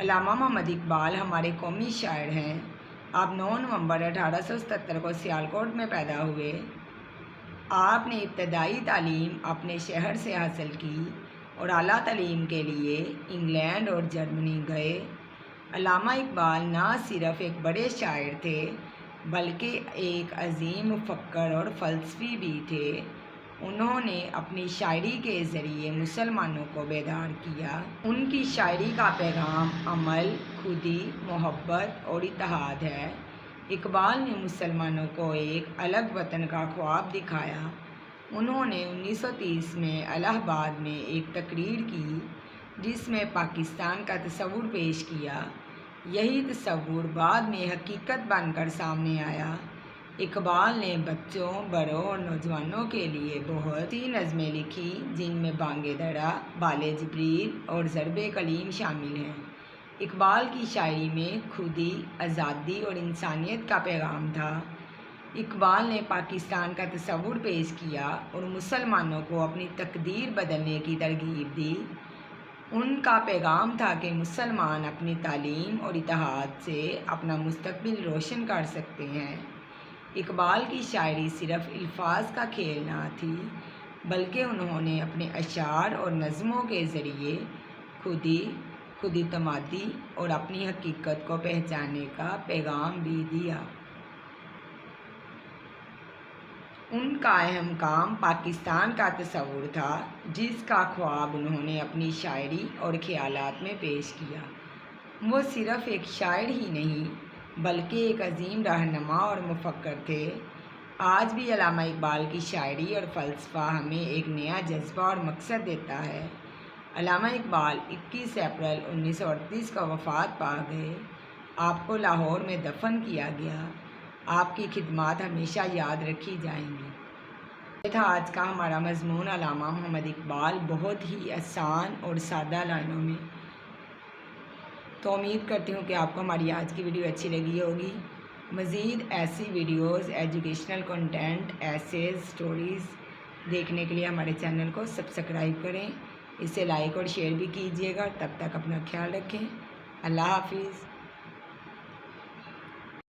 علامہ محمد اقبال ہمارے قومی شاعر ہیں۔ آپ 9 نومبر 1877 کو سیالکوٹ میں پیدا ہوئے۔ آپ نے ابتدائی تعلیم اپنے شہر سے حاصل کی اور اعلیٰ تعلیم کے لیے انگلینڈ اور جرمنی گئے۔ علامہ اقبال نہ صرف ایک بڑے شاعر تھے بلکہ ایک عظیم مفکر اور فلسفی بھی تھے۔ انہوں نے اپنی شاعری کے ذریعے مسلمانوں کو بیدار کیا۔ ان کی شاعری کا پیغام عمل، خودی، محبت اور اتحاد ہے۔ اقبال نے مسلمانوں کو ایک الگ وطن کا خواب دکھایا۔ انہوں نے 1930 میں الہ آباد میں ایک تقریر کی جس میں پاکستان کا تصور پیش کیا۔ یہی تصور بعد میں حقیقت بن کر سامنے آیا۔ اقبال نے بچوں، بڑوں اور نوجوانوں کے لیے بہت سی نظمیں لکھی جن میں بانگ درا، بال جبریل اور ضرب کلیم شامل ہیں۔ اقبال کی شاعری میں خودی، آزادی اور انسانیت کا پیغام تھا۔ اقبال نے پاکستان کا تصور پیش کیا اور مسلمانوں کو اپنی تقدیر بدلنے کی ترغیب دی۔ ان کا پیغام تھا کہ مسلمان اپنی تعلیم اور اتحاد سے اپنا مستقبل روشن کر سکتے ہیں۔ اقبال کی شاعری صرف الفاظ کا کھیل نہ تھی بلکہ انہوں نے اپنے اشعار اور نظموں کے ذریعے خود اعتمادی اور اپنی حقیقت کو پہچاننے کا پیغام بھی دیا۔ ان کا اہم کام پاکستان کا تصور تھا جس کا خواب انہوں نے اپنی شاعری اور خیالات میں پیش کیا۔ وہ صرف ایک شاعر ہی نہیں بلکہ ایک عظیم رہنما اور مفکر تھے۔ آج بھی علامہ اقبال کی شاعری اور فلسفہ ہمیں ایک نیا جذبہ اور مقصد دیتا ہے۔ علامہ اقبال 21 اپریل 1938 کو وفات پا گئے۔ آپ کو لاہور میں دفن کیا گیا۔ آپ کی خدمات ہمیشہ یاد رکھی جائیں گی۔ یہ تھا آج کا ہمارا مضمون علامہ محمد اقبال، بہت ہی آسان اور سادہ لائنوں میں۔ تو امید کرتی ہوں کہ آپ کو ہماری آج کی ویڈیو اچھی لگی ہوگی۔ مزید ایسی videos, educational content, essays, stories دیکھنے کے لیے ہمارے چینل کو سبسکرائب کریں، اسے لائک اور شیئر بھی کیجیے گا۔ تب تک اپنا خیال رکھیں۔ اللہ حافظ۔